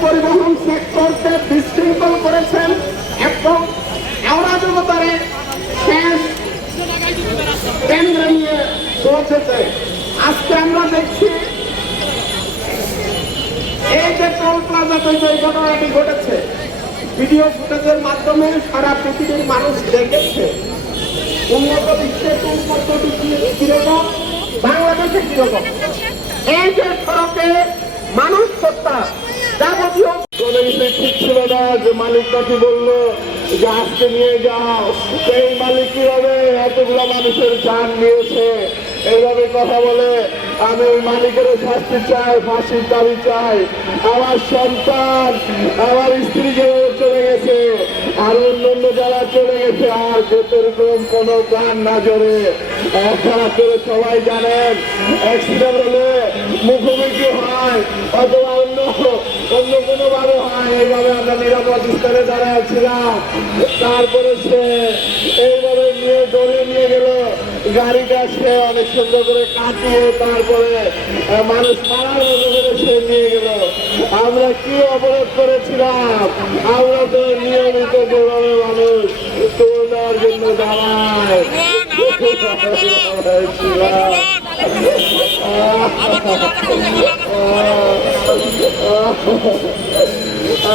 পরিবহন সেক্টরকে বিশৃঙ্খল করেছেন এবং অরাজকতারে শেষ কেন্দ্রে নিয়ে পৌঁছেছে। আজকে আমরা দেখছি এই যে টোল প্লাজাতে যে ঘটনাটি ঘটেছে। ভিডিও ফুটেজের মাধ্যমে সারা পৃথিবীর মানুষ দেখেছে। উন্নত বিশ্বের কি- কীরকম বাংলাদেশে কীরকম এই যে সড়কে মানুষ হত্যা মালিক নাকি বলল যে নিয়ে যাও এই মালিক কীভাবে এতগুলো মানুষের জান নিয়েছে এইভাবে কথা বলে আমি মালিকের শাস্তি চাই ফাঁসির দাবি চাই আমার সন্তান, আমার স্ত্রীকে চলে গেছে আর অন্যান্য অন্য যারা চলে গেছে, আর যেরকম কোনো গান না আপনারা করে সবাই জানেন অ্যাক্সিডেন্ট হলে মুখোমুখি হয়, অথবা অন্য অন্য কোনো ভাবে হয়, এইভাবে আমরা নিরাপদ স্থানে দাঁড়ায় ছিলাম। তারপরে সে এইভাবে নিয়ে গেল গাড়িটা সে অনেক সুন্দর করে কাটিয়ে তারপরে মানুষ মারার মতো করে সে নিয়ে গেল। আমরা কি অবরোধ করেছিলাম? আমরা তো নিয়মিত যেভাবে মানুষ নেওয়ার জন্য দাঁড়ায়।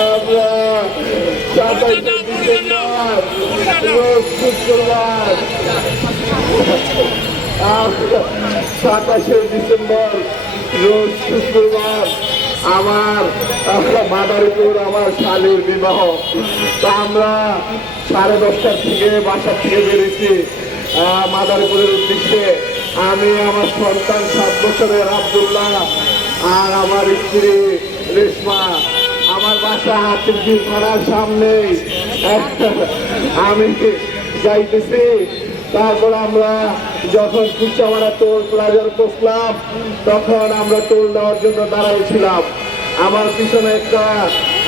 আমরা সাতাশে ডিসেম্বর সাতাশে ডিসেম্বর রোজ শুক্রবার আমার মাদারীপুর আমার শালীর বিবাহ তা আমরা সাড়ে দশটার থেকে বাসার থেকে বেরিয়েছি মাদারীপুরের উদ্দেশ্যে আমি আমার সন্তান সাত বছরের আবদুল্লাহ আর আমার স্ত্রী রেশমা হাতির থানার সামনে আমি যাইতেছি, তারপর আমরা যখন কুচামারা টোল প্লাজার বসলাম, তখন আমরা টোল দেওয়ার জন্য দাঁড়াইছিলাম আমার পিছনে একটা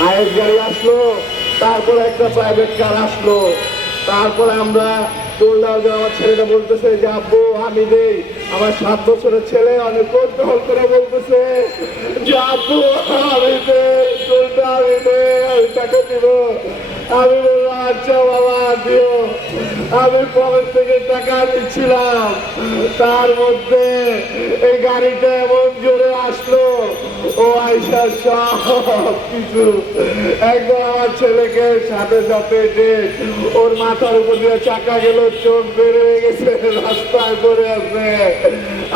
আয়ের গাড়ি আসলো, তারপর একটা প্রাইভেট কার আসলো। তারপরে আমরা টোল দেওয়ার জন্য আমার ছেলেটা বলতেছে যে, আব্বু, আমি দেই আমার সাত বছরের ছেলে, অনেক কৌতূহল করে বলতেছে যে, আব্বু, আমি দেই টোলটা আমি দেই আমি টাকা দিব। আমি বললাম আচ্ছা বাবা, দিও। আমি পকেট থেকে টাকা দিচ্ছিলাম তার মধ্যে এই গাড়িটা এমন জোরে আসলো। ও আইসা সব কিছু একদম আমার ছেলেকে সাথে সাথে যে ওর মাথার উপর দিয়ে চাকা গেল, চোখ বের হয়ে গেছে, রাস্তায় পড়ে আছে।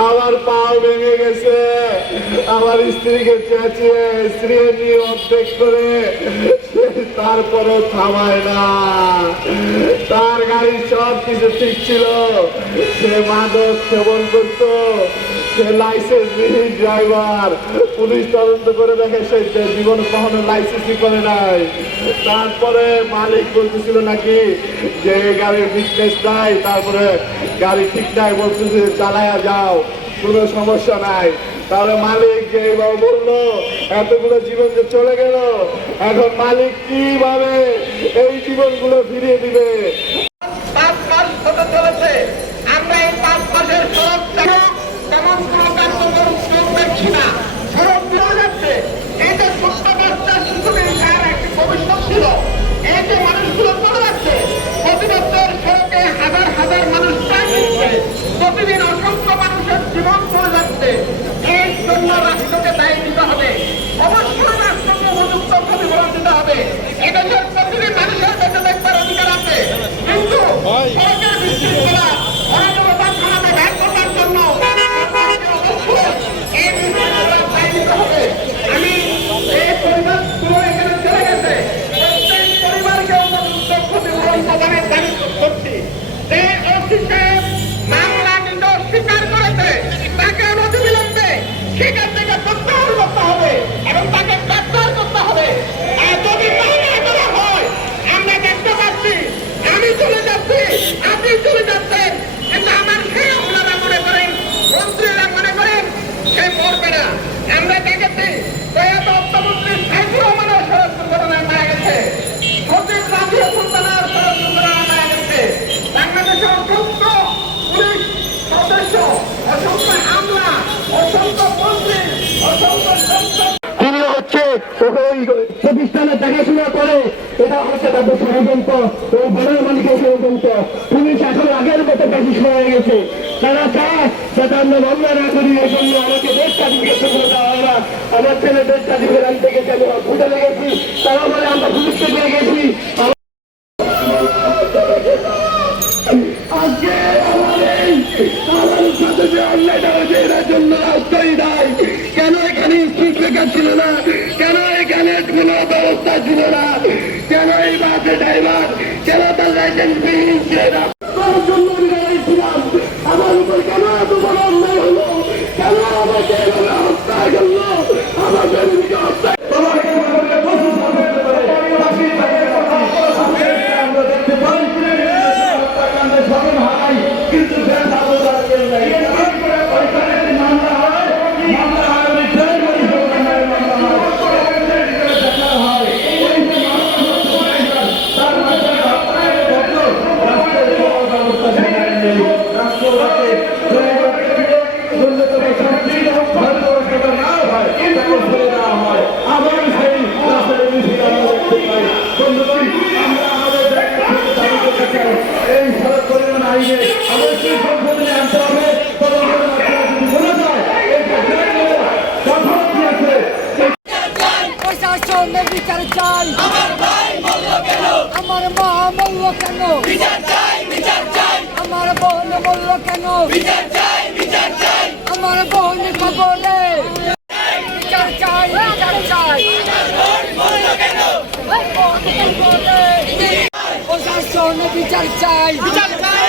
আমার পাও ভেঙে গেছে। আমার স্ত্রীকে চেঁচিয়ে স্ত্রী নিয়ে অর্ধেক করে সে তারপরও থামায় না। তার গাড়ি সব কিছু ঠিক ছিল। সে মাদক সেবন করতো। সে লাইসেন্স বিহীন ড্রাইভার পুলিশ তদন্ত করে দেখে সে জীবন কখনো লাইসেন্সই করে নাই। তারপরে মালিক বলতেছিল নাকি যে গাড়ির ফিটনেস নাই, তারপরে গাড়ি ঠিক নাই, বলতেছে চালায়া যাও, কোনো সমস্যা নাই। তাহলে মালিক যে বলল, এতগুলো জীবন যে চলে গেল, এখন মালিক কীভাবে এই জীবনগুলো ফিরিয়ে দিবে? আমরা এই পাঁচ মাসের সব তেমন প্রতিষ্ঠানে দেখাশোনা করে, এটা হচ্ছে তাদের ষড়যন্ত্র ওই বড় মালিকের ষড়যন্ত্র। পুলিশ এখন আগের মতো বেশি হয়ে গেছে। তারা চায় যাতে আমরা মামলা না করি, এই জন্য আমাকে দেশ সার্টিফিকেট করে দেওয়া আমার ছেলে দেশ সার্টিফিকেট আনতে গেছে আমি হসপিটালে গেছি তারা বলে, আমরা পুলিশকে দিয়ে গেছি। জন্য রাস্তাই নাই কেন এখানে স্পিড ব্রেকার ছিল না? ড্রাইভার কেন তার লাইসেন্স আমার বোন কবলে বিচার চাই বিচার চাই প্রশাসন বিচার চাই বিচার চাই।